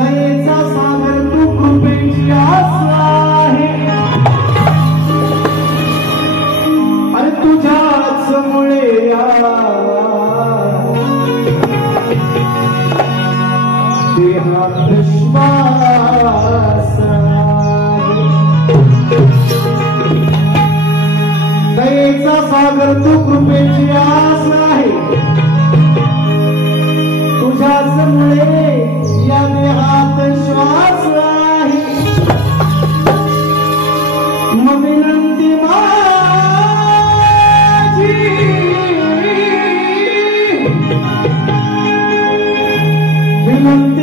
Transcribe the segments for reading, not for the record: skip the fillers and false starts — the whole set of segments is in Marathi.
दयेचा सागर तू कृपेची आस आहे, अरे तुझ्याच मुळे देहात श्वास आहे। दयेचा सागर तू कृपेची आस आहे, तुझ्याच मुळे या देहात श्वास आहे। मग विनंती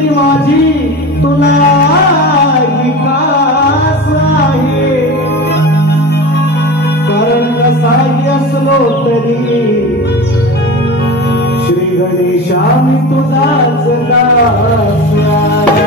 माझी तुला विकास आहे, कारण कसाही असलो तरी श्री गणेशा मी तुझाच दास आहे।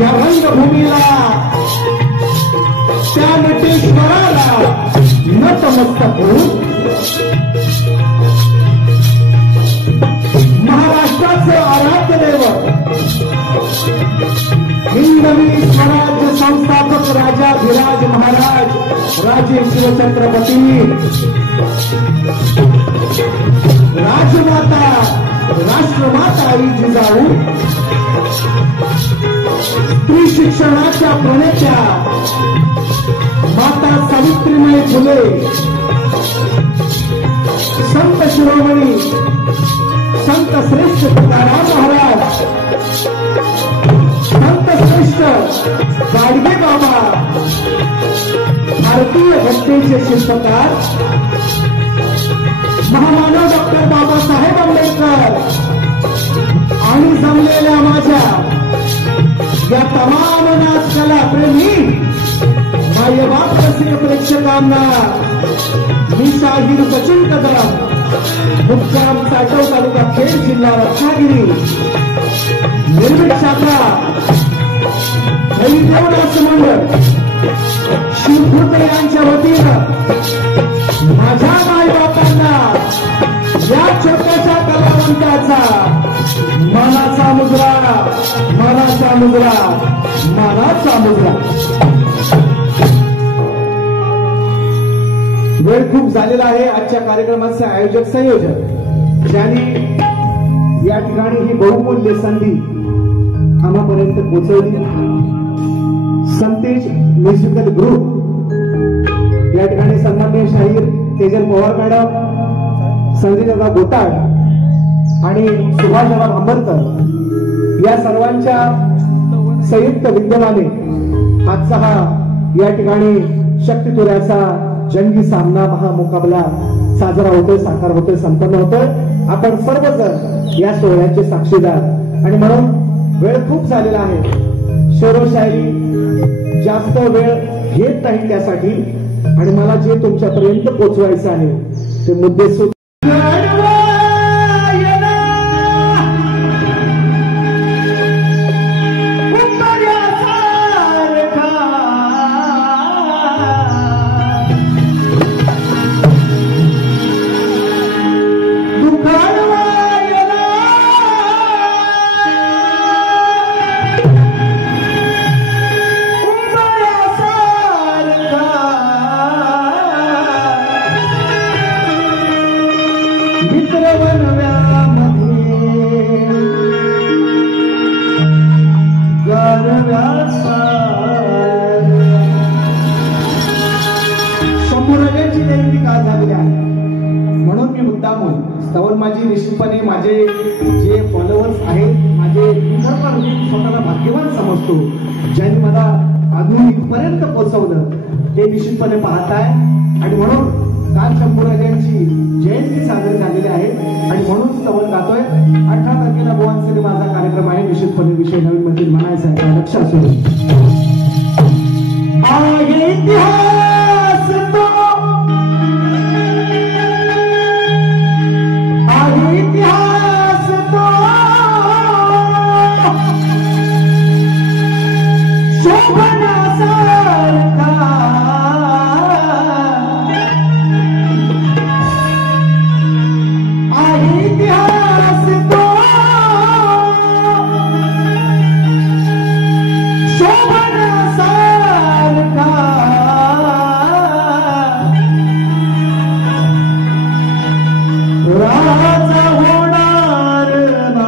या रंगभूमीला त्या नटेश्वराला नतमस्तक होऊन महाराष्ट्राचे आराध्य दैवत हिंदवी स्वराज्य संस्थापक राजाधिराज महाराज राजे शिवछत्रपती राजमाता राष्ट्रमाता आई जिजाऊ स्त्री शिक्षणाच्या प्रणेत्या माता सावित्रीबाई फुले संत शिरोमणी संत श्रेष्ठ तुकाराम महाराज संत श्रेष्ठ गाडगे बाबा भारतीय घटनेचे शिल्पकार महामानव डॉक्टर बाबासाहेब आंबेडकर आणि जमलेल्या माझ्या या तमाम नाच कला प्रेमी मायबाप रसिक प्रेक्षकांना मी शाहीर सचिन कदम मुक्काम साठव तालुका खेड जिल्हा रत्नागिरी निर्मित शाखा हरिदेवनाथ मंडळ शिवखुर्द यांच्या वतीनं माझ्या मायबापांना या छोट्याशा कलावंताचा मानाचा मुजरा मानाचा मुजरा मानाचा मुजरा। वेळ खूप झालेला आहे। आजच्या कार्यक्रमाचे आयोजक संयोजक ज्यांनी या ठिकाणी ही बहुमूल्य संधी आम्हापर्यंत पोहोचवली, संतेज म्युझिकल ग्रुप या ठिकाणी सन्माननीय शाहीर तेजल पवार मॅडम, संजय दादा गोटाळ आणि सुभाष दादा आंबरकर या सर्वांच्या संयुक्त विद्यमाने आजचा हा या ठिकाणी शक्तितुऱ्याचा जंगी सामना महामुकाबला साजरा होतोय, साकार होतोय, संपन्न होतोय। आपण सर्वजण या सोहळ्याचे साक्षीदार आणि म्हणून वेळ खूप झालेला आहे। शेरोशायरी जास्त वेळ घेत नाही त्यासाठी आणि मला जे तुमच्यापर्यंत पोहोचवायचं आहे ते मुद्दे शंभूराजांची जयंती काल झालेली आहे म्हणून मी मुद्दामून स्तवन माझी निश्चितपणे माझे जे फॉलोअर्स आहेत माझे स्वतःला भाग्यवान समजतो ज्यांनी मला आधुनिकपर्यंत पोहोचवलं ते निश्चितपणे पाहताय आणि म्हणून काल शंभूराजांची जयंती साजरी झालेली आहे आणि म्हणून स्तवन गातोय 18 तारखेला भुवन सिनेमाचा कार्यक्रम आहे निश्चितपणे विषय नवीन मध्ये म्हणायचा आहे लक्ष असू दे इतिहास तो इतिहास तो शोभनासारखा इतिहास तो शोभनासारखा राजा होणार ना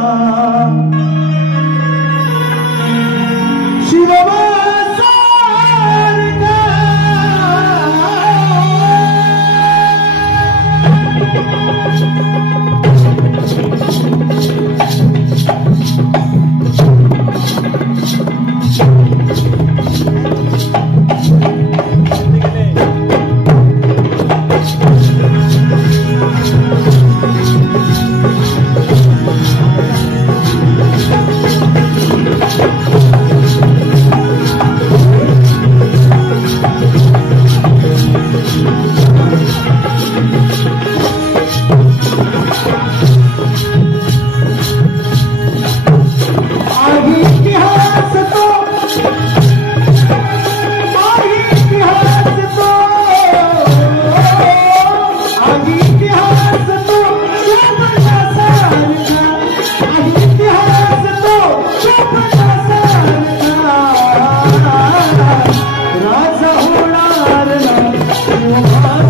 शिवबासारखा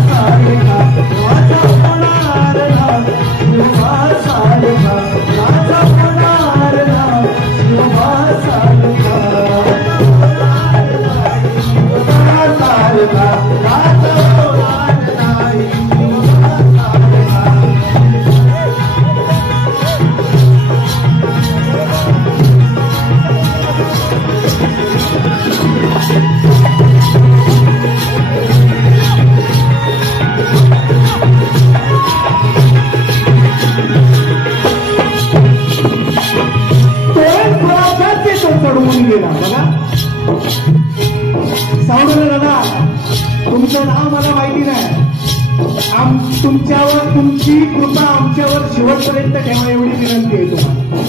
तुमचं नाव मला माहिती नाही तुमच्यावर तुमची कृपा आमच्यावर शेवटपर्यंत ठेवा एवढी विनंती आहे तुम्हाला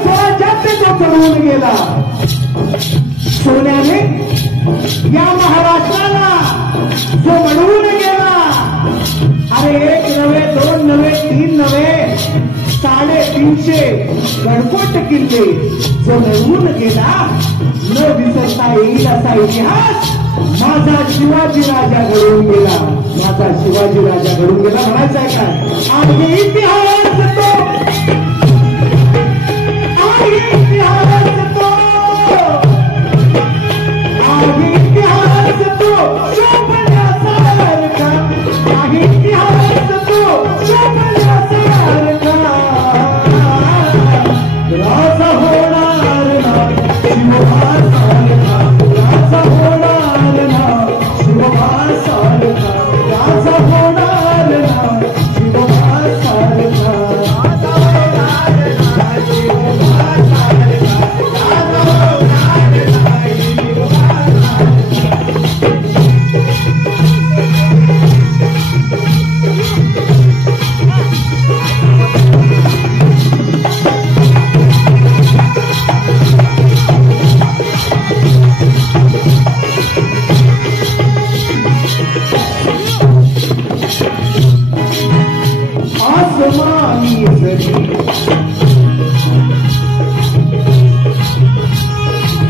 स्वराज्यात तो चढवून गेला सोन्याने या महाराष्ट्राला जो बनवून गेला अरे 1 नव्हे 2 नव्हे 3 नव्हे 350 गडकोट किल्ले जो बनवून गेला न विसरता येईल असा इतिहास माझा शिवाजी राजा घडवून गेला माझा शिवाजी राजा घडवून गेला म्हणायचं आहे काय आणि इतिहास तो इतिहास तो इतिहास तो शोभण्यासारखा इतिहास तो शोभण्यासारखा राजा होणार ना शिवभासारखा राजा होणार ना शिवभासारखा राजा होणार ना शिवभासारखा राजा होणार ना शिवभासारखा राजा होणार ना आसमानी जरी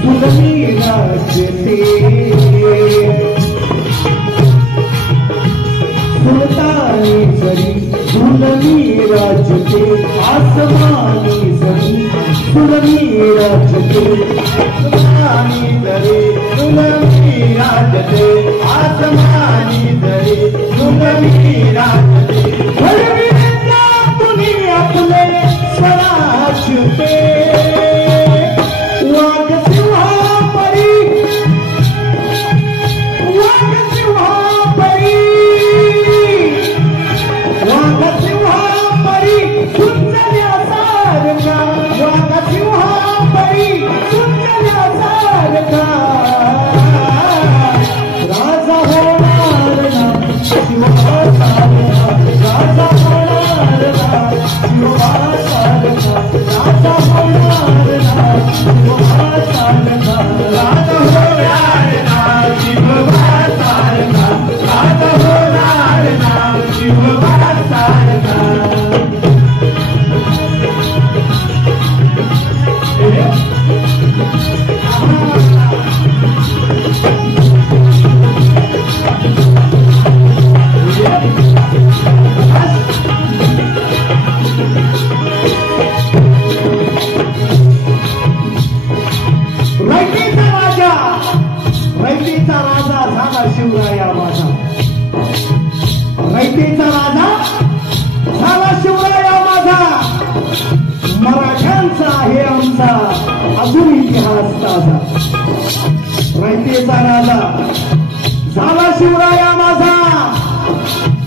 फुलनी नाचते सुलतानी करी झुलमी राजते आसमानी जरी झुलमी राजते आसमानी जरी झुलमी राजते आसमानी जरी झुलमी राजते घडविता तुम्ही आपले स्वराजते वाघ सिंहा परी वाघ सिंहा परी वाघ सिंहा परी सुंदर्या सारखा वाघ सिंहा परी सुंदर्या सारखा राजा होणार ना शिवबा सारखा राजा होणार ना शिवबा सारखा राजा होणार ना शिवबा सारखा राजा होणार ना शिवबा सारखा राजा होणार ना शिवबा सारखा रयतेचा राजा झाला शिवराया माझा रयतेचा राजा झाला शिवराया माझा मराठ्यांचा आहे आमचा अजून इतिहास ताजा रयतेचा राजा झाला शिवराया माझा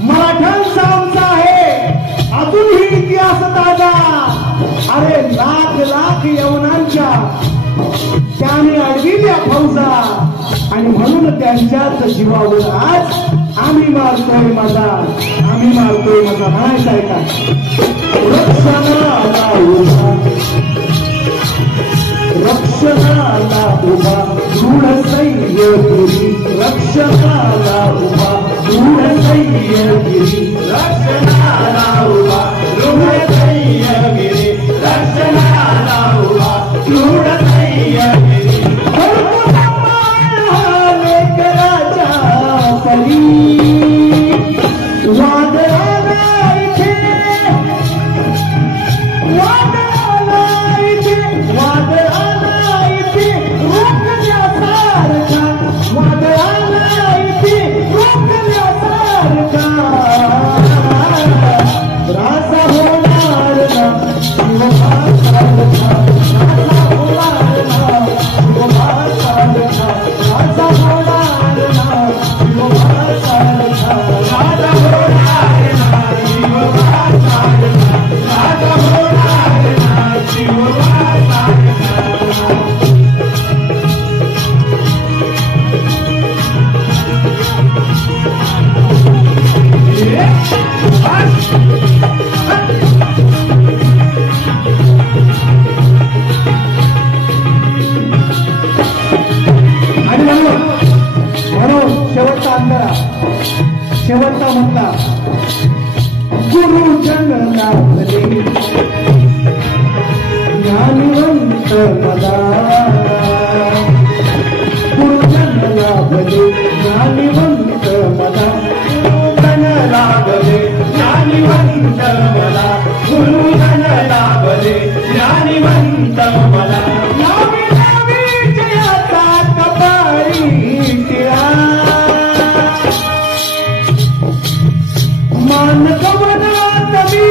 मराठ्यांचा आमचा आहे अजूनही इतिहास ताजा अरे लाख लाख यवनांच्या त्याने अडविल्या फौजा आणि म्हणून त्यांच्याच जीवावर आज आम्ही मारतोय माझा म्हणायचं आहे का रक्षणाला उभा दृढ सह्यगिरी रक्षणाला उभा दृढ सह्यगिरी रक्षणाला उभा दृढ सह्यगिरी रक्षणाला उभा दृढ सह्यगिरी शेवटचा म्हटला गुरुजन लाभले ज्ञानवंत मला गुरुजन लाभले ज्ञानवंत मला गुरुजन लाभले ज्ञानवंत मला गुरुजन लाभले ज्ञानवंत मला लावी लावी जयाचा कपारी टिळा मान गवनात मी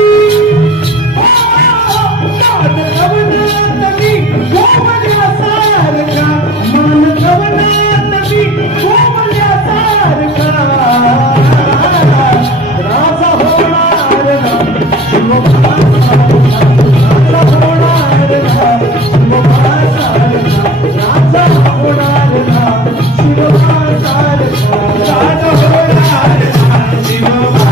गोवल्यासारखा मान गवनात मी गोवल्यासारखा राजा होणार ना शिवबा सारखा राजा होणार ना शिवबा सारखा राजा होणार ना शिवबा सारखा राजा होणार ना शिवबा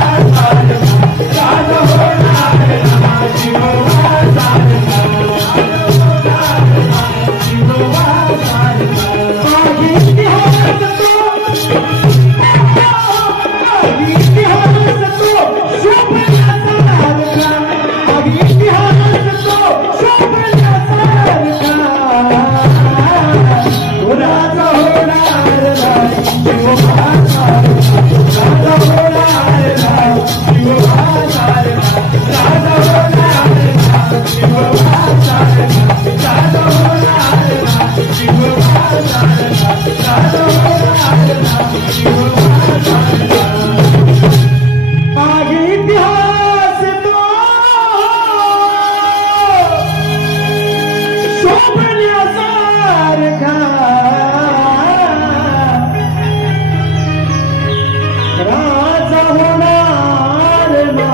होणार ना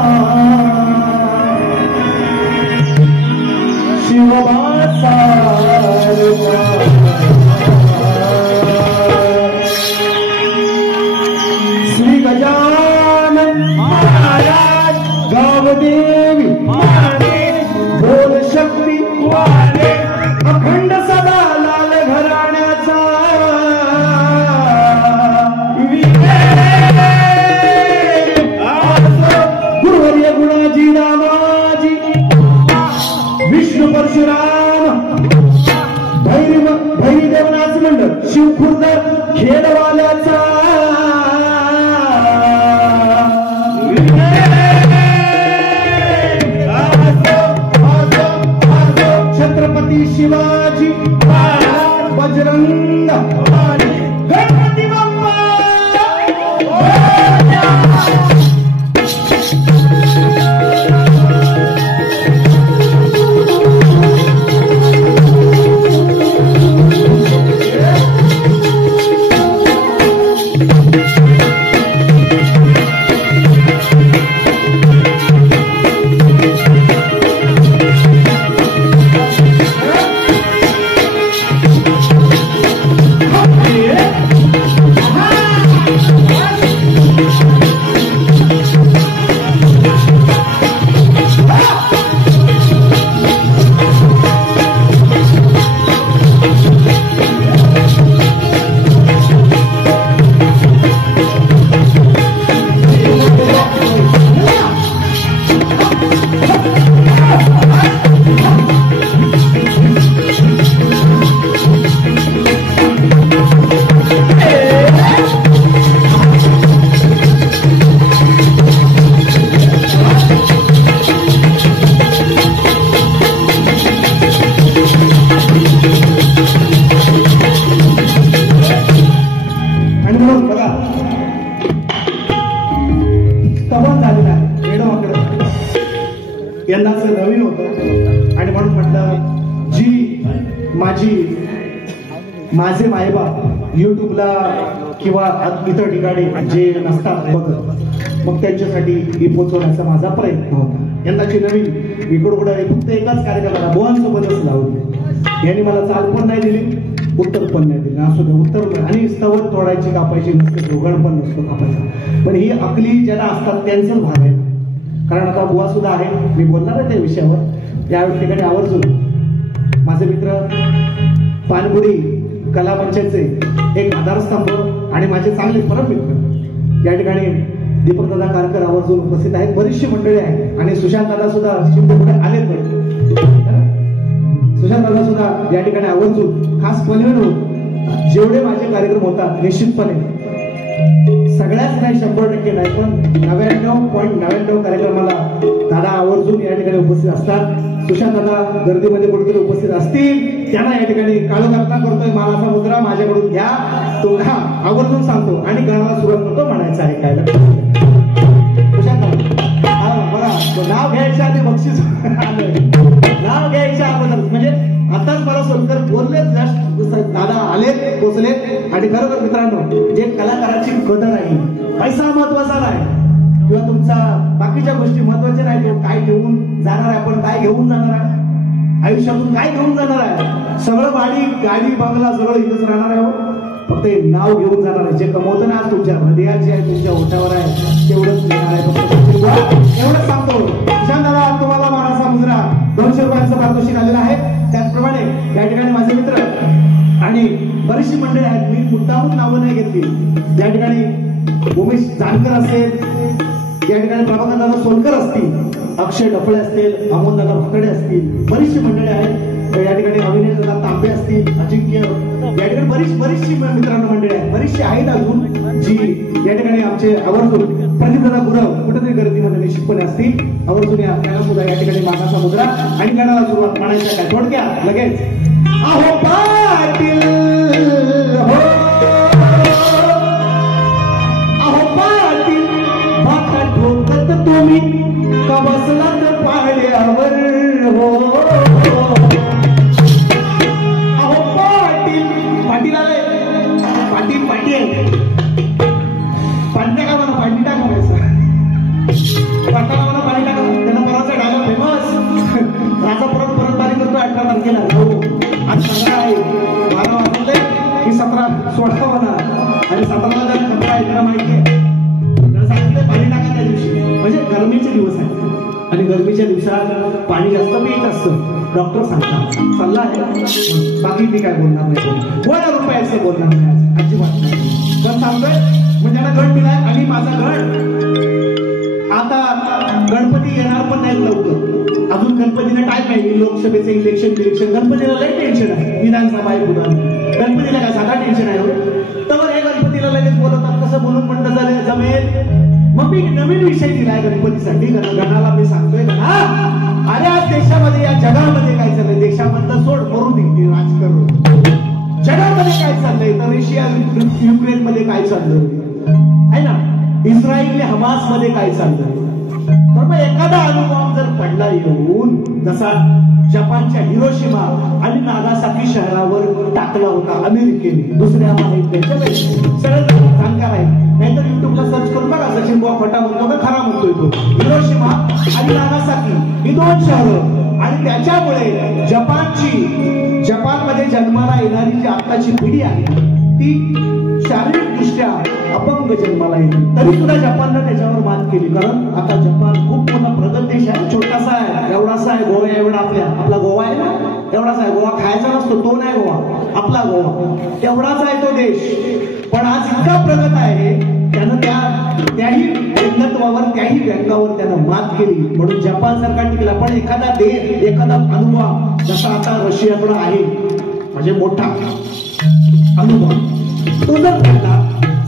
शिवबासारखा श्री गजानन महाराज गावदेवी बोल शक्ती अखंड सदा लाल घराण्याचा गुरुवर्य गुणाजी रामाजी विष्णू परशुराम भैरी देवनाथ मंडळ शिवखुर्द खेडवाल्याचा छत्रपती शिवाजी बजरंग गणपती बाप्पा यंदाच नवीन होतं आणि म्हणून म्हटलं जी माझे मायबाप युट्यूबला किंवा इतर ठिकाणी जे नसतात बघत मग त्यांच्यासाठी ही पोचवण्याचा माझा प्रयत्न होता. यंदाची नवीन इकडं फक्त एकाच कार्यक्रमाला बोवांसोबतच लावली. यांनी मला चाल पण नाही दिली, उत्तर पण नाही दिलं. असू दे, उत्तर आणि स्तवर तोडायची कापायची नसते, दोघण पण नसतो कापायचा. पण ही अकली ज्यांना असतात त्यांचाच भाग आहे. कारण आता बुवा सुद्धा आहे, मी बोलणार आहे त्या विषयावर. या ठिकाणी आवर्जून माझे मित्र पानगुडी कला मंचाचे एक आधारस्तंभ आणि माझे चांगले परम मित्र या ठिकाणी दीपकदादा कारकर आवर्जून उपस्थित आहेत. बरीचशी मंडळी आहेत आणि सुशांत दादा सुद्धा शिवपुढे आले. सुशांत दादा सुद्धा या ठिकाणी आवर्जून खास पनवेलहून जेवढे माझे कार्यक्रम होतात निश्चितपणे सगळ्याच नाही, 100% नाही, पण 99.99 कार्यक्रमाला दादा आवर्जून या ठिकाणी उपस्थित असतात. सुशांत दादा गर्दीमध्ये कुठेतरी उपस्थित असतील, त्यांना या ठिकाणी काळोखातना करतोय मानाचा मुद्रा माझ्याकडून घ्या. तुम्हाला आवर्जून सांगतो आणि गाण्याला सुरुवात करतो म्हणायचं आहे. काय सुशांत बघा, नाव घ्यायच्या आधी बक्षीस नाव घ्यायच्या अगोदर म्हणजे आताच मला सोलकर बोललेच, दादा आलेत, पोचलेत. आणि खरोखर मित्रांनो, जे कलाकाराची कदर आहे, पैसा महत्वाचा नाही किंवा तुमचा बाकीच्या गोष्टी महत्वाच्या नाही. तो काय घेऊन जाणार आहे, आपण काय घेऊन जाणार आहे, आयुष्यातून काय घेऊन जाणार आहे, सगळं गाडी बंगला सगळं इथंच राहणार आहे. फक्त नाव घेऊन जाणार आहे. जे कमवतं ना आज तुमच्या हृदयात जे आहे, तुमच्या ओठावर आहे, तेवढंच घेणार आहे. फक्त एवढंच सांगतो. दादा तुम्हाला मानाचा मुद्रा 200 रुपयांचा पारितोषिक आलेला आहे. त्याचप्रमाणे या ठिकाणी माझे मित्र आणि बरीचशी मंडळी आहेत, मी मुद्दामून नावं नाही घेतली. या ठिकाणी उमेश जानकर असेल, या ठिकाणी प्रभाकर दादा सोलकर असतील, अक्षय डफळे असतील, अमोल दादा भाकडे असतील, बरीचशी मंडळी आहेत. या ठिकाणी अविनाश दादा तांबे असतील, अजिंक्य, या ठिकाणी बरीचशी मित्रांनो मंडळी आहेत, बरीचशी आहेत अजून जी या ठिकाणी आमचे आवर्जून प्रदीप दादा गुरव कुठेतरी गर्दीमध्ये निश्चितपणे असतील. आवर्जून या सुद्धा या ठिकाणी मानाचा मुद्रा आणि गाण्याला सुरुवात म्हणायचं काय थोडक्यात लगेच. अहो पाटील हो, अहो पाटील भाता ठोकत तुम्ही का बसलात पाड्यावर हो. अहो पाटील, पाटील आले, पाटील पाटील पाटण्या का मला पाटी टाकायचं तारखेला जाऊ आणि 15 आहे 12 वाजले की 17 16 होणार आणि 17ला जर 15 आहे त्याला माहिती आहे तर सांगितलं पाणी टाका त्या दिवशी म्हणजे गरमीचे दिवस आहेत आणि गरमीच्या दिवसात पाणी जास्त पित असतं डॉक्टर सांगतात सल्ला आहे बाकी मी काय बोलणार नाही कोणा रुपयाचं बोलणार नाही अजिबात नाही पण सांगतोय म्हणजे त्याला गण दिलाय आणि माझा गण आता गणपती येणार पण नाही लवकर अजून गणपतीला टाइम आहे लोकसभेचं इलेक्शन गणपतीला लई टेन्शन आहे विधानसभा आहे पुन्हा गणपतीला काय साधा टेन्शन आहे तर हे गणपतीला लगेच बोलवतात कसं बोलून म्हणतं झालं जमेल मग मी नवीन विषय दिलाय गणपतीसाठी गणाला मी सांगतोय गणा अरे आज देशामध्ये या जगामध्ये काय चाललंय देशामधलं सोड करू दे राजकारण जगामध्ये काय चाललंय तर रशिया युक्रेन मध्ये काय चाललंय आहे ना इस्रायल हमास मध्ये काय चाललंय तर मग एखादा अणुबॉम्ब जर पडला येऊन जसा जपानच्या हिरोशिमा आणि नागासाकी शहरावर टाकला होता अमेरिकेने दुसऱ्या महायुद्धाच्या सरळ जाणकार आहे नाहीतर युट्यूबला सर्च करून बघा सचिन बुवा खोटा म्हणतो का खरा म्हणतोय तो हिरोशिमा आणि नागासाकी ही 2 शहरं आणि त्याच्यामुळे जपानमध्ये जन्माला येणारी जी आताची पिढी आहे ती शारीरिक दृष्ट्या अपंग जन्माला येते तरी सुद्धा जपाननं त्याच्यावर मात केली कारण आता जपान खूप मोठा प्रगत देश आहे छोटासा आहे एवढासा आहे गोवा एवढा आपला गोवा आहे ना एवढाचा आहे गोवा खायचा नसतो तो नाही गोवा आपला गोवा एवढाच आहे तो देश पण आज इतका प्रगत आहे त्यानं त्याही व्यंगत्वावर त्याही व्यंगावर त्यानं मात केली म्हणून जपान सरकार टिकला पण एखादा देश एखादा अनुभव जसा आता रशियाकडे आहे म्हणजे मोठा अनुभव तो जर टाकला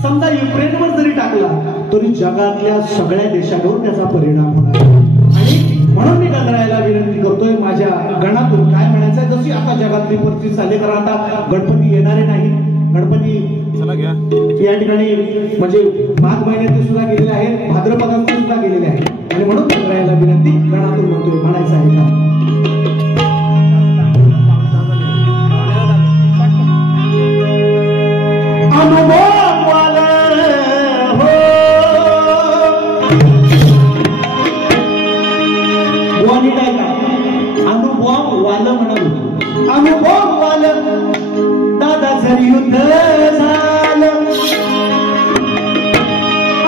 समजा युक्रेनवर जरी टाकला तरी जगातल्या सगळ्या देशांवर त्याचा परिणाम होणार आणि म्हणून मी गणरायाला विनंती करतोय माझ्या गणातून काय म्हणायचंय जशी आता जगातली परिस्थिती चालली कारण आता गणपती येणारे नाही गणपती या ठिकाणी म्हणजे माघ महिन्यात सुद्धा गेलेले आहेत भाद्रपदात सुद्धा गेलेले आहेत आणि म्हणून गणरायाला विनंती गणातून म्हणतोय म्हणायचं आहे का अनुभव वालं दादा जर युद्ध झालं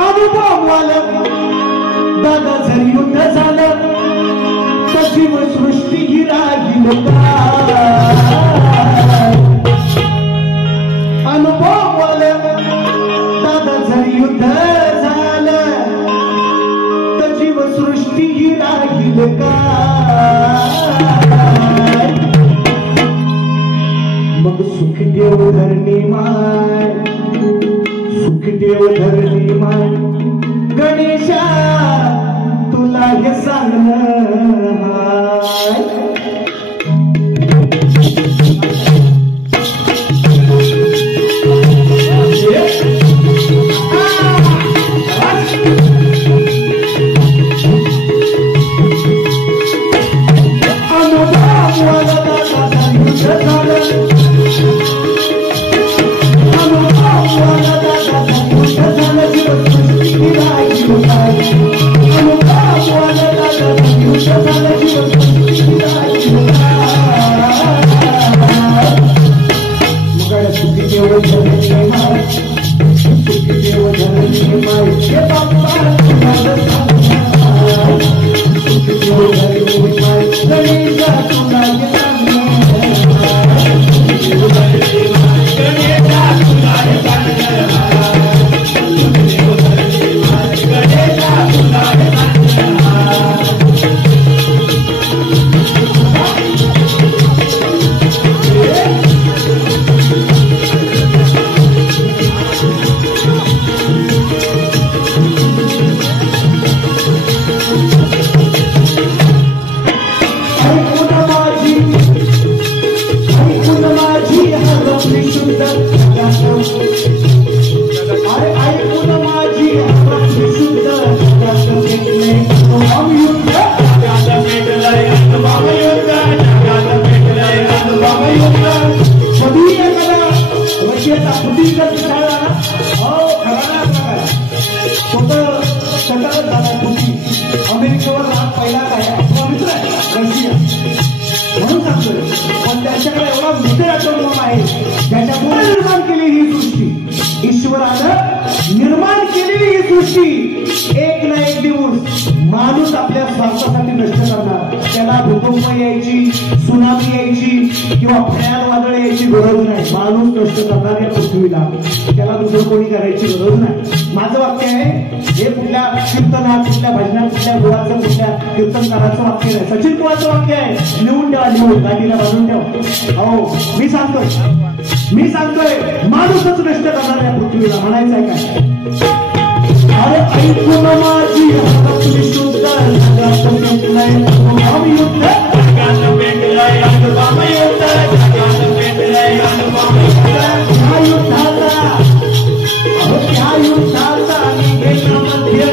अनुभव वालं दादा जर युद्ध झालं तर जीवसृष्टी ही राहील अनुभव वालं दादा जर युद्ध झालं तर जीवसृष्टी ही राहील का मग सुख देव धरणी माय गणेशा तुला हे सांगणं अमेरिकेवर राग पहिलाच आहे आपला मित्र आहे रशिया म्हणून सांगतोय सृष्टी एक ना एक दिवस माणूस आपल्या स्वार्थासाठी नष्ट करणार. त्याला भूकंप यायची, सुनामी यायची किंवा भयान वादळ यायची गरज नाही. माणूस नष्ट करणार या पृथ्वीला, त्याला दुसरं कोणी करायची गरज नाही. माझं वाक्य आहे हे, कुठल्या कीर्तनात, कुठल्या भजनात, कुठल्या गुराचं, कुठल्या कीर्तनकाराचं वाक्य नाही. सचिन कुमारचं वाक्य आहे. लिहून ठेवा, लिहून गाडीला बांधून ठेवा. हो, मी सांगतोय माणूसच नष्ट करणार या पृथ्वीला. म्हणायचं आहे काय? अरे ऐकून माझी हातातली शुद्ध जगात पेटलंय अनुभव युद्ध, जगात पेटलंय अनुभव युद्ध, जगात पेटलंय अनुभव युद्ध. त्या युद्धाचा, त्या युद्धाचा निकेतनामध्ये,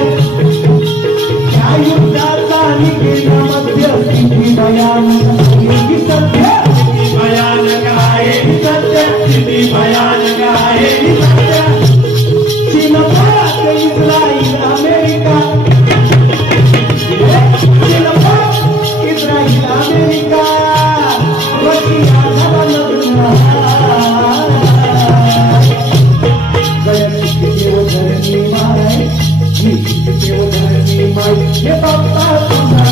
त्या युद्धाचा निकेतनामध्ये किती भयानक आहे सत्य, किती भयानक आहे सत्य, किती भयानक आहे सत्य. चीन, भारत, इस्राईल, अमेरिका, चीन, भारत, इस्राईल, अमेरिका, रशिया, हे बाप्पा तुझा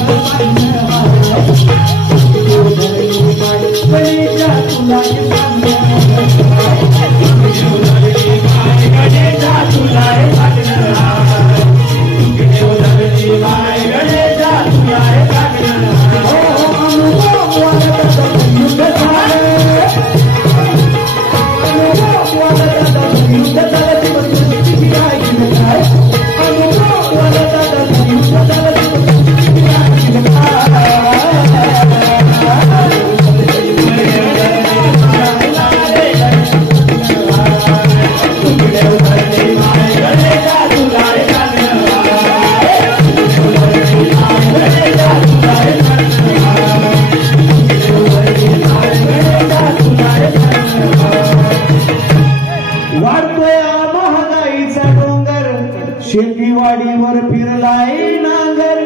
शेतीवाडीवर फिरलाय नांगर.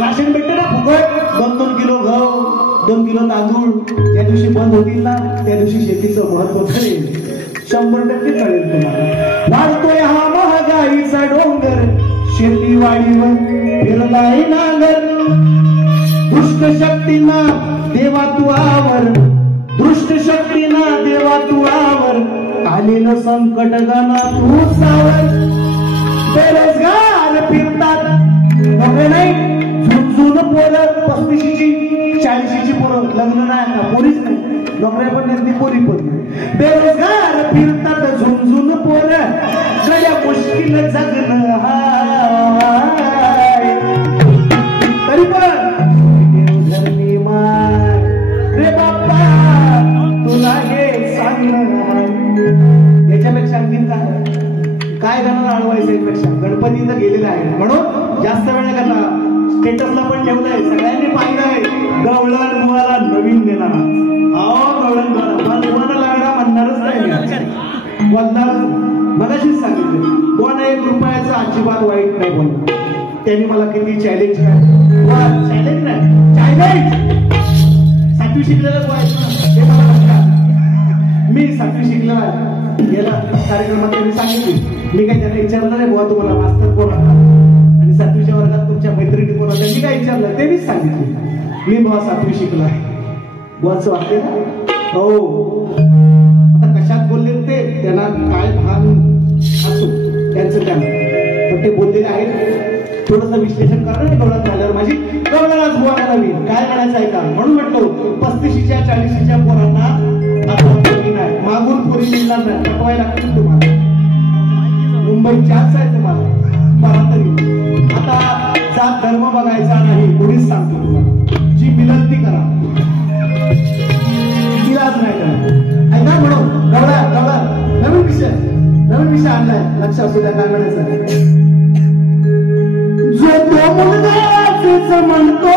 राशन भेटते ना फुकट, 2-2 किलो गहू, 2 किलो तांदूळ. ज्या दिवशी बंद होतील ना त्या दिवशी शेतीचं महत्व कळेल, 100% कळेल तुम्हाला. वाढतोय हा महागाईचा डोंगर, शेतीवाडीवर फिरलाय नांगर. दुष्ट शक्तींना देवा तू आवर, दुष्ट शक्तींना देवा तू आवर. आलेलं संकट गाना तू सावर. बेरोजगार फिरतात नोकरी नाही, झुंझुन पोरं 35ची 40ची पोरं, लग्न नाही आता, पोरीच नाही, नोकऱ्या पण नाही, पोरी पण नाही. बेरोजगार फिरतात झुंझुन पोरं, गड्या मुश्किल जगणं हाय. तरी पण धर्मी माय रे बाप्पा तुला हे सांगणं. याच्यापेक्षा आणखीन काय गाणं अडवायचं यापेक्षा? गणपती तर गेलेला आहे म्हणून जास्त वेळ करणार. स्टेटसला पण ठेवलंय, सगळ्यांनी पाहिलंय. गवळण मुळाला नवीन देणारा, अहो गवळण तुम्हाला लागणार म्हणणारच नाही. बोलणार मगाशीच सांगितलं, कोण 1 रुपयाचं अजिबात वाईट नाही बोलणार. त्यांनी मला किती चॅलेंज काय, चॅलेंज नाही चॅलेंज. 7वी शिकलेलं बोलायचं हे मला म्हणतात. मी 7वी शिकलेला गेला कार्यक्रमात त्यांनी सांगितली. मी काही त्यांना विचारलं नाही बुवा तुम्हाला मास्तर कोण होता आणि 7वीच्या वर्गात तुमच्या मैत्रिणी कोण होत्या, त्यांनी काय विचारलं त्यांनीच सांगितलं मी बुवा 7वी शिकलो आहे. बुवाचं वाक्य ना. हो, आता कशात बोलले ते त्यांना काय भान असो त्यांचं त्यांना, पण ते बोललेले आहेत. थोडंसं विश्लेषण करा ना गवळण झाल्यावर. माझी गवळणाच बुवा नवीन काय म्हणायचं आहे का म्हणून म्हणतो. 35च्या 40च्या पोरांना मागून पोरी मिळणार नाही, पटवायला लागतील तुम्हाला. मुंबईत जास्त आहे तुम्हाला तरी. आता जात धर्म बघायचा नाही, कोणीच सांगतो तुम्हाला. जी मिळेल ती करा, इलाज नाही करा. ऐका म्हणून गवळा नवीन विषय आणलाय, लक्ष असू द्या. काय म्हणायचं? जो तो मुलगा म्हणतो,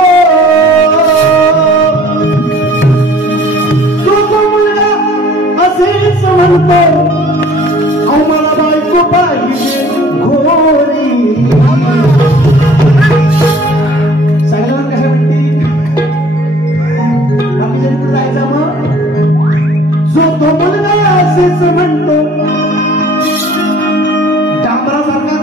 असेच म्हणतो आम्हाला बायको पाहिजे घोरी. सगळ्यांना कशा भेटते बाकीच्या जायचा. मग जो तो मुलगा असेच म्हणतो, डांबरासारखा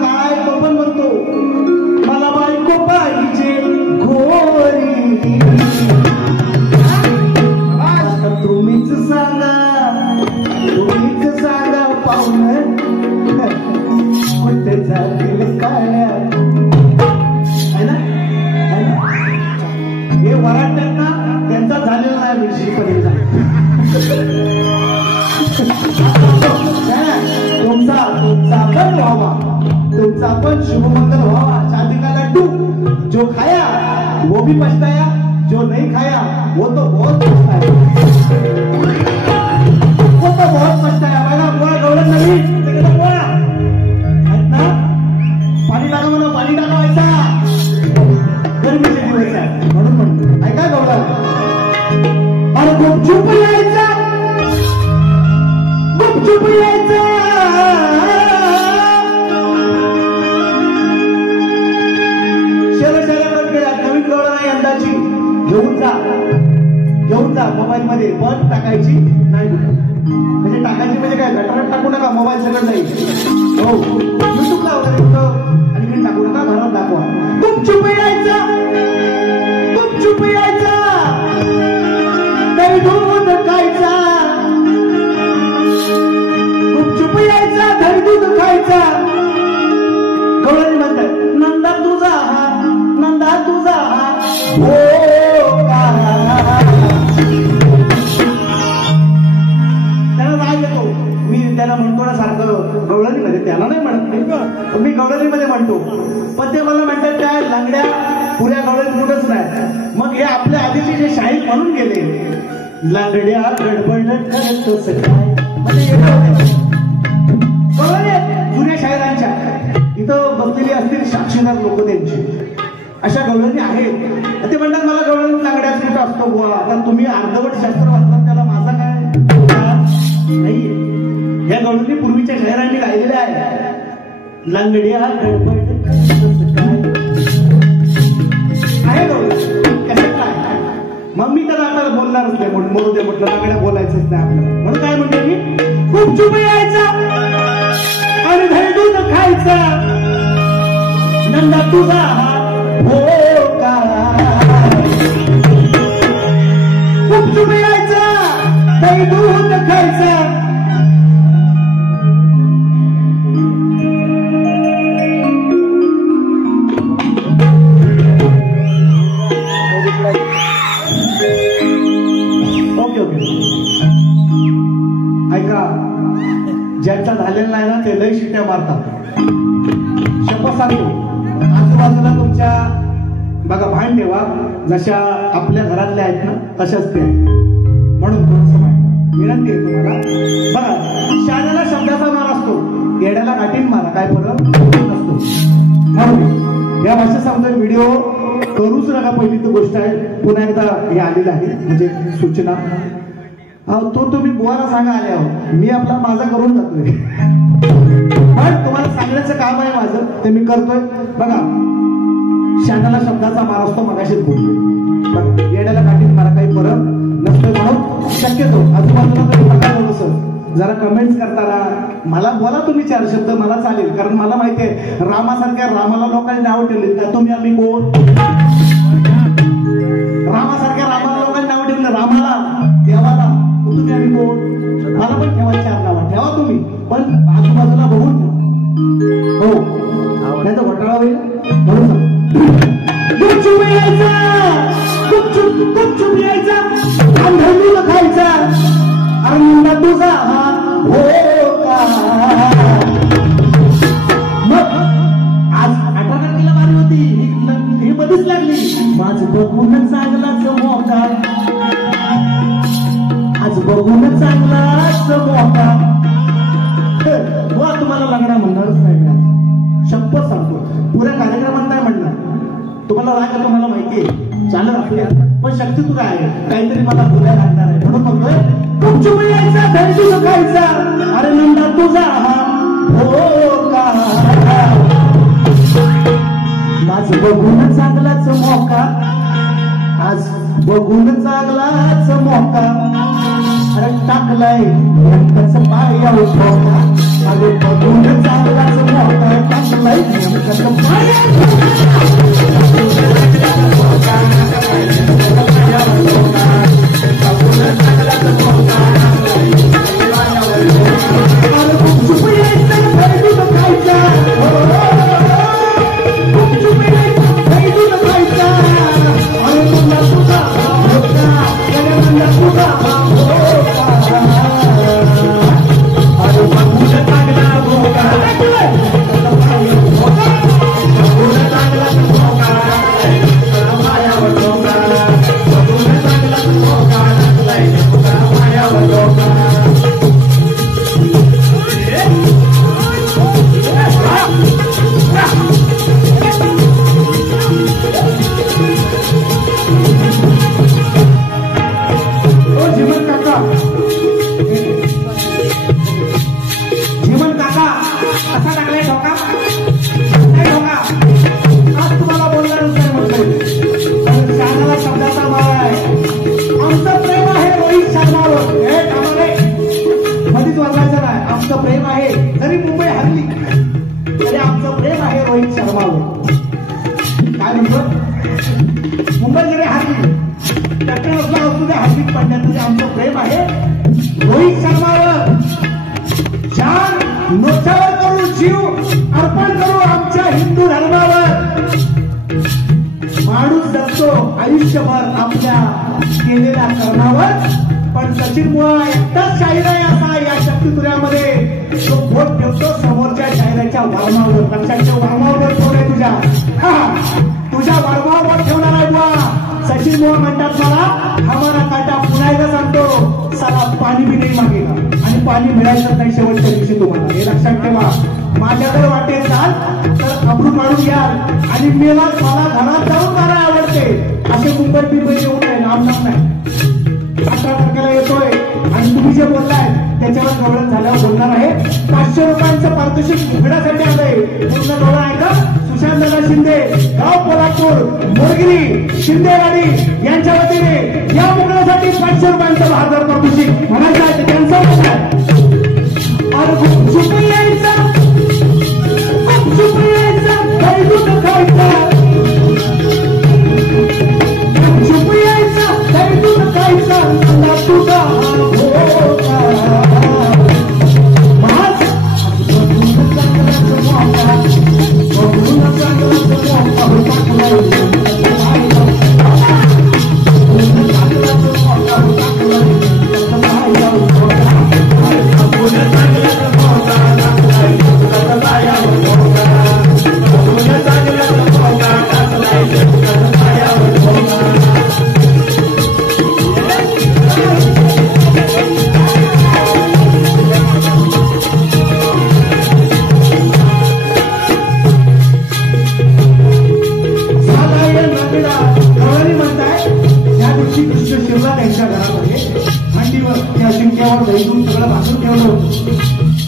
पण शुभमंगल व्हावा, चांदी का लड्डू जो खाया वो भी पछताया, जो नहीं खाया वो तो बहुत पछताया, वो तो बहुत पछताया. बघा गोळा गवळण नवीन तिकडे गोळा आहेत ना, पाणी टाका म्हणा, पाणी टाकावायचा, गरमीचे दिवस आहे म्हणून म्हणतो. ऐका गवळण, अरे गुपचूप यायचा, गुपचूप यायचा, नवीन गवळण आहे यंदाची, घेऊन जा मोबाईल मध्ये, पण टाकायची नाही. म्हणजे टाकायची म्हणजे काय, गटारात टाकू नका, मोबाईल सगळं नाही. हो, युट्यूबला वगैरे कुठं आणि टाकू नका, घरात दाखवा. गुपचूप यायचा, गुपचूप यायचा, दही दूध खायचा, गुपचूप यायचा, दही दूध खायचा. गवळणी म्हणतात नंदा तुझा हा, नंदा तुझा हा, हो त्याला राग येतो. मी त्याला म्हणतो ना सारखं गवळणीमध्ये, त्याला नाही म्हणत मी गवळणीमध्ये म्हणतो, पण ते मला म्हणतात त्या लंगड्या पुऱ्या गवळणी कुठंच नाही. मग हे आपल्या आधीचे जे शाहीर म्हणून गेले, लंगड्या गडबड करतोस काय, म्हणजे जुन्या शाहिरांच्या इथं बसलेली असतील साक्षीदार लोक त्यांची, अशा गवळणी आहेत. ते म्हणतात मला गवळणी लांगड्या कुठं असतो बुवा. आता तुम्ही अर्धवट शास्त्र वाचतात, त्याला माझा काय नाहीये. या गवळणी पूर्वीच्या शहरांनी गायलेल्या आहे. लंगड्या गडबड आहे गवळणी कशात आहे. मग मी त्याला आता बोलणारच नाही, म्हणून दे म्हटलं, लंगड्या बोलायचंच नाही आपल्याला. म्हणून काय म्हणतो मी, गुपचूप यायचा आणि दही दूध खायचा, नंदा तुझा हो का, गुपचूप यायचा, दही दूध खायचा. ओके ओके, ऐका, ज्यांचा झालेला नाही ना ते लय शिट्ट्या मारतात. शपथ सांगतो, आजूबाजूला तुमच्या बघा भान ठेवा, जशा आपल्या घरातल्या आहेत ना तशाच ते. म्हणून विनंती आहे तुम्हाला, बघा शाळेला शब्दाचा मार असतो, येड्याला काठीन मारा, काय फरक नसतो. म्हणून या भाषेत समजा व्हिडिओ करूच नका. पहिली तर गोष्ट आहे, पुन्हा एकदा हे आलेलं आहे म्हणजे सूचना, तो तुम्ही बुवाला सांगा आल्यावर, मी आपला माझा करून जातोय. पण तुम्हाला सांगण्याचं काम आहे माझं, ते मी करतोय. बघा शानाला शब्दाचा मार असतो, मगाशीच बोलतो, येण्याला काठीत मारा, काही फरक नसतोय. म्हणून शक्यतो आजूबाजूला तरी बघा थोडंसं, जरा कमेंट्स करताना मला बोला तुम्ही 4 शब्द, मला चालेल. कारण मला माहितीये रामासारख्या रामाला लोकांनी नाव ठेवले, त्या तुम्ही आम्ही कोण, रामासारख्या रामाला लोकांनी नाव ठेवलं, रामाला देवाला तुम्ही आम्ही कोण. मला पण ठेवायची 4 नावं ठेवा तुम्ही, पण आजूबाजूला बघून ठेवा. हो, नाही तर घोटाळा होईल. म्हणून गुपचूप यायचा, गुपचूप यायचा, आंधळी खायचा, अरे मुंडा तुझा हो का. मग आज 18 तारखेला बारी होती, ही मध्येच लागली, माझं बघून चांगलाच मोका, आज बघून चांगलाच मोका. तुम्हाला लग्न म्हणणारच नाही, शपथ सांगतो. पुऱ्या कार्यक्रमात नाही म्हणणार, तुम्हाला राग तुम्हाला माहितीये, चालत आपल्या, पण शक्ती तू काय काहीतरी मला बोलायला लागणार आहे. म्हणून म्हणतोय गुपचूप यायचा, दही दूध खायचा, अरे नंदा तुझा हो का, माझं बघून चांगलाच मोका, आज बघून चांगलाच मोका, अरे टाकलाय नेमकंच पाया उठवता, अरे बघून चांगलाच मोका, टाकलाय नेमकंच पाया Oh, आणि मुंबई जरी हारली त्याच्या नसला असू दे, हार्दिक पांड्याचं आमचं प्रेम आहे. रोहित शर्मावर जान नोचावर करू, जीव अर्पण करू आमच्या हिंदू धर्मावर. माणूस जगतो आयुष्यभर आपल्या केलेल्या कर्मावर, पण सचिन बुवा एकटाच शाहीर आहे असा या शक्तितुऱ्यामध्ये तो बोट ठेवतो समोरच्या शाहिराच्या वर्मावर. लक्षात ठेव, वर्मावर ठेवून आहे तुझ्या वर्मावर ठेवणार आहे बुवा. सचिन बुवा म्हणतात मला हमारा काटा पुण्याला सांगतो साला पाणी बी नाही मागेगा, आणि पाणी मिळायचं नाही शेवटच्या दिवशी तुम्हाला. हे लक्षात ठेवा. माझ्या जर वाटेल जाल तर अब्रू काढून घ्याल, आणि मेला मला घरात जाऊन करायला आवडते असे मुंबई पिंपरी येऊन आहे, नाम नाही. 18 तारखेला येतोय आणि तुम्ही जे बोललाय त्याच्यावर गवळण झाल्यावर बोलणार आहे. 500 रुपयांचं पारितोषिक उघड्यासाठी आलंय. पूर्ण डोळा आहे का? सुशांत दादा शिंदे, गाव पोलादपूर, मोरगिरी, शिंदेवाडी यांच्या वतीने या मुघलासाठी 500 रुपयांचं बहादर पारितोषिक म्हणायचं आहे. त्यांचं मत आहे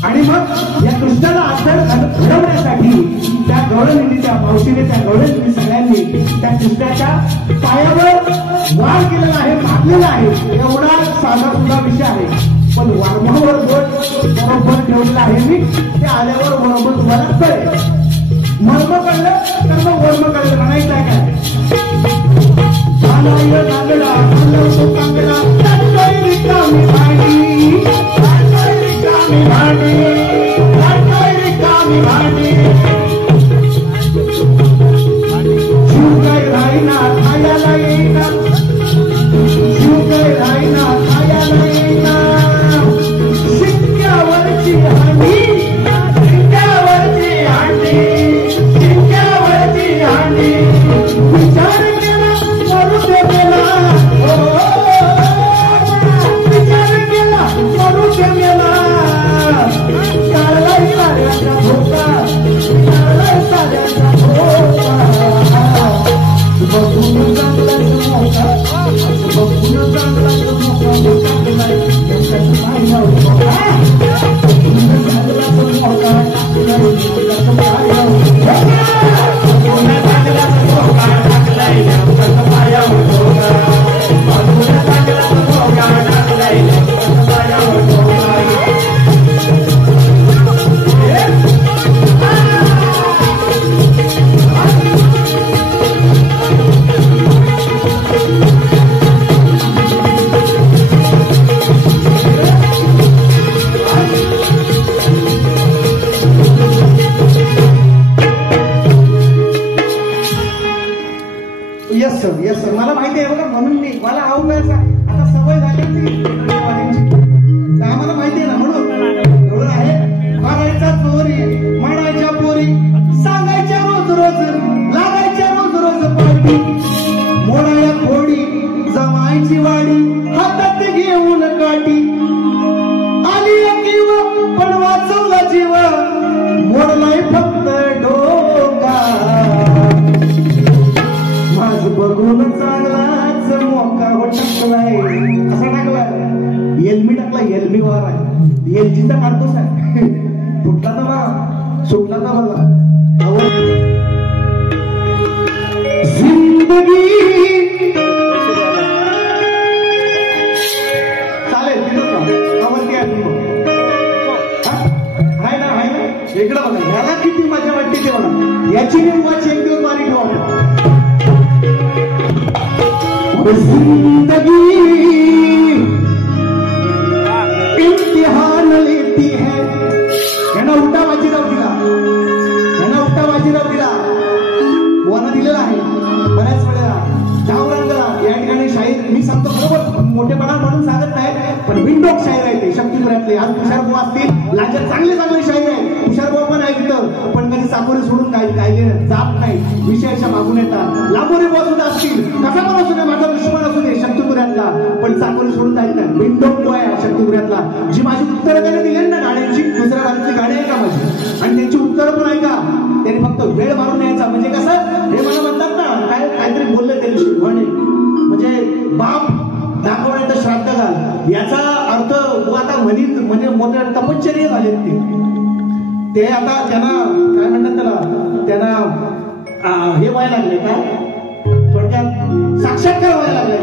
आणि मग या कृष्णाला आदर घडवण्यासाठी त्या गवळणीच्या मावशीने, त्या गवळणी सगळ्यांनी त्या कृष्णाच्या पायावर वार केलेला आहे, मागलेला आहे. एवढा साधा सुद्धा विषय आहे, पण वर्मावर बोट बरोबर ठेवलेला आहे मी. ते आल्यावर बरोबर तुम्हाला कळेल. मर्म कळलं तर मग वर्म कळलं म्हणायचं आहे काय? येस सर मला माहिती आहे बघा, म्हणून मी मला आवडायचा आता सवय झाली आम्हाला माहिती आहे ना, म्हणून एवढं आहे. मारायचा चोरी, मारायच्या पोरी, सांगायच्या रोज रोज, लागायच्या रोज रोज पाठी, मोडाया खोडी, जमायची वाडी, हातात घेऊन काठी, आली किव पण वाचवला जीव, मोडलाय फक्त डोका, माझ बघून चांगलाच मोका टाकलाय. असा टाकला एलमी टाकला, एलमी वार आहे, एलजी तर काढतोच आहे. फुटला तर बघा, सुटला तर बघा. जिंदगी चालेल तिथं आवडती आहे ना, इकडं बघा याला किती मजा वाटते ते बघा. याची मी चेक देऊन मारी ठेवा. जिंदगी इम्तिहान लेती है. यांना उलटा बाजीराव दिला, यांना उलटा बाजीराव दिला, वाना दिलेला आहे बऱ्याच वेळेला. जावरांगला या ठिकाणी शाहीर मी सांगतो बरोबर मोठेपणा म्हणून सांगत नाही, पण विंडोक शाहीर आहे ते शक्तीपुरातले. आज तुषार बुवा असतील, लाजत चांगले चांगले शाहीर आहे, तुषार बुवा पण आहे तिथं, पण कधी साकोरी सोडून काही जात नाही, विषयाच्या मागून येतात. लांबोरी बुवा सुद्धा असतील, कसा पण असू दे, माझा दुश्मन असू दे शक्तीपुरातला, पण साकोरी सोडून जायचं नाही. विंडोक बुवा आहे शक्तीपुरातला. जी माझी उत्तरं त्याने दिली ना गाड्यांची, दुसऱ्या बाजूची गाडी आहे का माझी, आणि त्यांची उत्तरं पण आहे का, त्यांनी फक्त वेळ मारून यायचा. म्हणजे कसं हे मला म्हणतात ना, काहीतरी बोलले त्या दिवशी म्हणे, म्हणजे बाप दाखवण्याचं श्राद्ध घाल, याचा अर्थ आता म्हणजे मोठ्या तपश्चर्या झाले ते आता त्यांना काय म्हणतात त्यांना हे व्हायला लागले काय, थोडक्यात साक्षात्कार व्हायला लागले.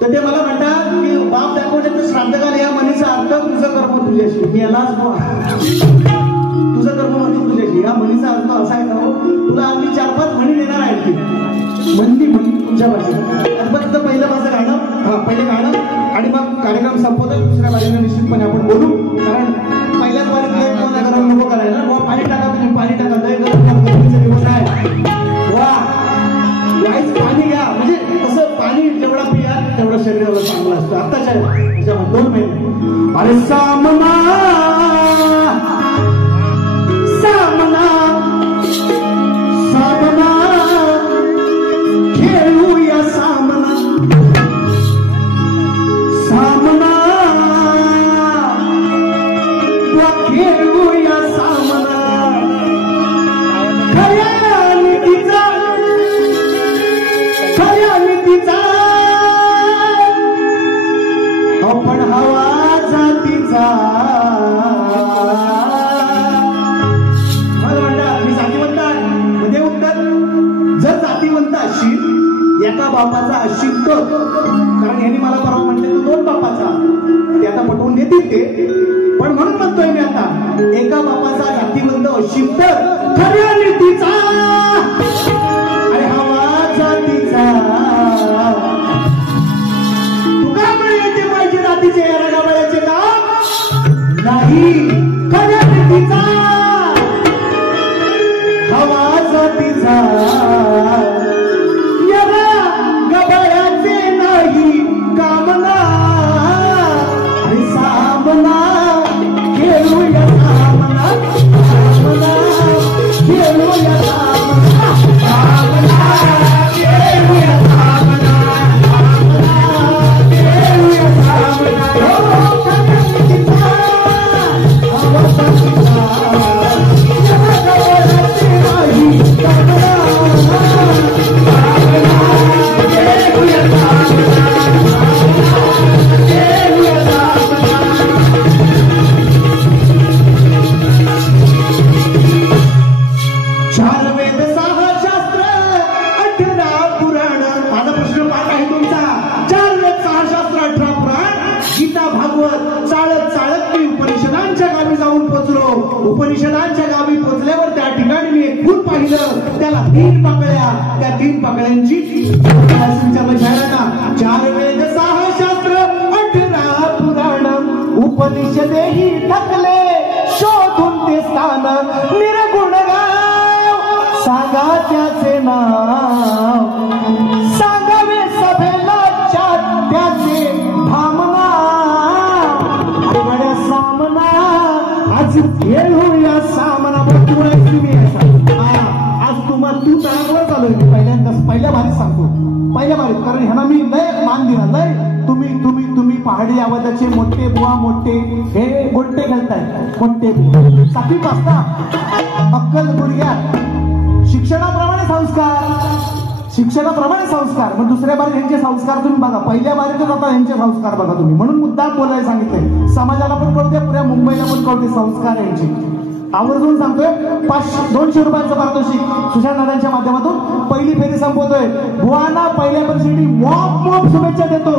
तर ते मला म्हणतात की बाप दाखवण्याचं श्राद्ध घाल या म्हणीचा अर्थ तुझं कर्म तुझ्याशी, मी यालाच तुझं कर्म म्हणजे तुझ्याशी, या म्हणीचा अर्थ असा आहे का, तुला आम्ही 4-5 म्हणी देणार आहेत की म्हणली तुमच्या भाषेत. फक्त पहिलं माझं गाणं, पहिले गाणं, आणि मग कार्यक्रम संपवतो. दुसऱ्या बाजूने निश्चितपणे आपण बोलू, कारण पहिल्याच बारीत गरम नको करायला. पाणी टाका, तुम्ही पाणी टाका, दही गरमीचा दिवस आहे. वा वाईट पाणी घ्या, म्हणजे तसं पाणी जेवढा पिया तेवढं शरीराला चांगलं असतं. आत्ताच्या 2 महिने अरे सामना सामना सामना खेळूया सामना सामना खेळूया सामना खऱ्या नीतीचा आपण हवा जातीचा. मी जातीवंत आहे म्हणजे उत्तर, जर जातीवंत असशील, एका बापाचा असशील तर, कारण यांनी मला परवा म्हटलं तू 2 बापाचा, ते आता पटवून देतील ते, पण म्हणून म्हणतोय मी आता, एका बापाचा जातीवंत असशील तर खऱ्या नीतीचा अरे हवा जातीचा. तुका येते पाहिजे जातीचे रडाबळ्याचे काम नाही, खऱ्या नीतीचा हवा जातीचा. गबळ्याचे नाही कामना आणि सामना खेळूया सामना सामना खेळूया सामना सामना खेळूया सामना सामना खेळूया सामना. उपनिषदांच्या गावी पोचल्यावर त्या ठिकाणी मी एक भूत पाहिलं, त्याला 3 पाकळ्या, त्या 3 पाकळ्यांची जाहिरात. 4 वेद 6 शास्त्र 18 पुराण, उपनिषदेही थकले शोधून ते स्थान. निर्गुण गाव सांगा त्याचे नाव, सांगावे सभेला त्याचे भामना. बड्या सामना आज खेळूया सामना. तुम्ही आज तू तळावर चालू पहिल्या भारीत सांगतो, पहिल्या भारीत, कारण ह्यांना मी लय मान दिला. लय तुम्ही पहाडी आवाजाचे मोठे बुवा, मोठे हे गोट्टे घालताय, मोठे 7वी पासता अक्कल गुडघ्या. शिक्षणाप्रमाणे संस्कार, मग दुसऱ्या बारीत यांचे संस्कार तुम्ही बघा, पहिल्या बारीतच आता यांचे संस्कार बघा तुम्ही. म्हणून मुद्दाम बोलायला सांगितलंय, समाजाला पण कळते, पुऱ्या मुंबईला पण कळते संस्कार यांचे. आवर्जून सांगतोय, 200 रुपयाचं पारितोषिक सुशांत दादांच्या माध्यमातून पहिली फेरी संपवतोय. बुवांना पहिल्या परिस्थिती मॉप शुभेच्छा देतो.